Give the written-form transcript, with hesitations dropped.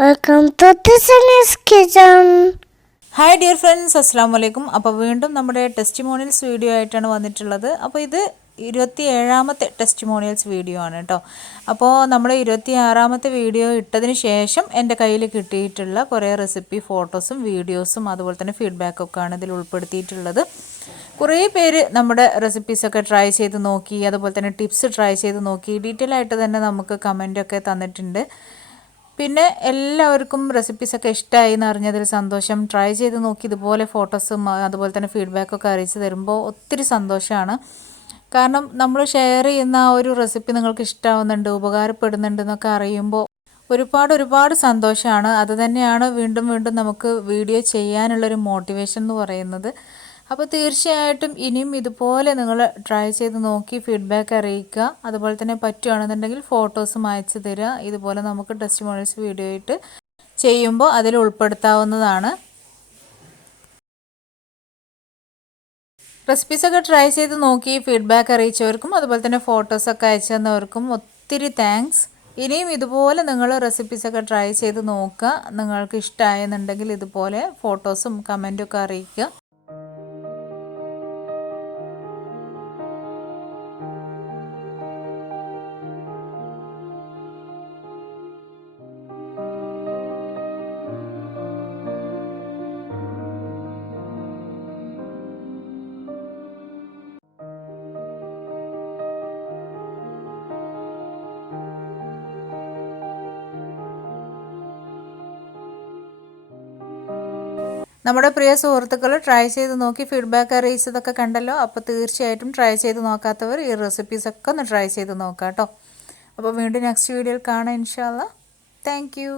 Welcome to Thasni's kitchen. Hi dear friends, അസ്സാം വലൈക്കും. അപ്പോൾ വീണ്ടും നമ്മുടെ ടെസ്റ്റിമോണിയൽസ് വീഡിയോ ആയിട്ടാണ് വന്നിട്ടുള്ളത്. അപ്പോൾ ഇത് 27ാമത്തെ ടെസ്റ്റിമോണിയൽസ് വീഡിയോ ആണ് കേട്ടോ. അപ്പോൾ നമ്മൾ 26ാമത്തെ വീഡിയോ ഇട്ടതിന് ശേഷം എൻ്റെ കയ്യിൽ കിട്ടിയിട്ടുള്ള കുറേ റെസിപ്പി ഫോട്ടോസും വീഡിയോസും അതുപോലെ തന്നെ ഫീഡ്ബാക്കൊക്കെ ആണ് ഇതിൽ ഉൾപ്പെടുത്തിയിട്ടുള്ളത്. കുറേ പേര് നമ്മുടെ റെസിപ്പീസൊക്കെ ട്രൈ ചെയ്ത് നോക്കി, അതുപോലെ തന്നെ ടിപ്സ് ട്രൈ ചെയ്ത് നോക്കി, ഡീറ്റെയിൽ ആയിട്ട് തന്നെ നമുക്ക് കമൻറ്റൊക്കെ തന്നിട്ടുണ്ട്. പിന്നെ എല്ലാവർക്കും റെസിപ്പീസൊക്കെ ഇഷ്ടമായി എന്ന് അറിഞ്ഞതിൽ സന്തോഷം. ട്രൈ ചെയ്ത് നോക്കി ഇതുപോലെ ഫോട്ടോസും അതുപോലെ തന്നെ ഫീഡ്ബാക്കൊക്കെ അറിയിച്ച് തരുമ്പോൾ ഒത്തിരി സന്തോഷമാണ്. കാരണം നമ്മൾ ഷെയർ ചെയ്യുന്ന ആ ഒരു റെസിപ്പി നിങ്ങൾക്ക് ഇഷ്ടമാവുന്നുണ്ട്, ഉപകാരപ്പെടുന്നുണ്ട് എന്നൊക്കെ അറിയുമ്പോൾ ഒരുപാട് സന്തോഷമാണ്. അത് തന്നെയാണ് വീണ്ടും വീണ്ടും നമുക്ക് വീഡിയോ ചെയ്യാനുള്ളൊരു മോട്ടിവേഷൻ എന്ന് പറയുന്നത്. അപ്പോൾ തീർച്ചയായിട്ടും ഇനിയും ഇതുപോലെ നിങ്ങൾ ട്രൈ ചെയ്ത് നോക്കി ഫീഡ്ബാക്ക് അറിയിക്കുക. അതുപോലെ തന്നെ പറ്റുകയാണെന്നുണ്ടെങ്കിൽ ഫോട്ടോസും അയച്ചു തരിക. ഇതുപോലെ നമുക്ക് ടെസ്റ്റിമോണിയൽസ് വീഡിയോ ആയിട്ട് ചെയ്യുമ്പോൾ അതിൽ ഉൾപ്പെടുത്താവുന്നതാണ്. റെസിപ്പീസൊക്കെ ട്രൈ ചെയ്ത് നോക്കി ഫീഡ്ബാക്ക് അറിയിച്ചവർക്കും അതുപോലെ തന്നെ ഫോട്ടോസൊക്കെ അയച്ചു തന്നവർക്കും ഒത്തിരി താങ്ക്സ്. ഇനിയും ഇതുപോലെ നിങ്ങൾ റെസിപ്പീസൊക്കെ ട്രൈ ചെയ്ത് നോക്കുക. നിങ്ങൾക്ക് ഇഷ്ടമായെന്നുണ്ടെങ്കിൽ ഇതുപോലെ ഫോട്ടോസും കമൻറ്റും ഒക്കെ അറിയിക്കുക. നമ്മുടെ പ്രിയ സുഹൃത്തുക്കൾ ട്രൈ ചെയ്ത് നോക്കി ഫീഡ്ബാക്ക് അറിയിച്ചതൊക്കെ കണ്ടല്ലോ. അപ്പോൾ തീർച്ചയായിട്ടും ട്രൈ ചെയ്ത് നോക്കാത്തവർ ഈ റെസിപ്പീസൊക്കെ ഒന്ന് ട്രൈ ചെയ്ത് നോക്കാം കേട്ടോ. അപ്പോൾ വീണ്ടും നെക്സ്റ്റ് വീഡിയോയിൽ കാണാം ഇൻഷാ അല്ലാ. Thank you.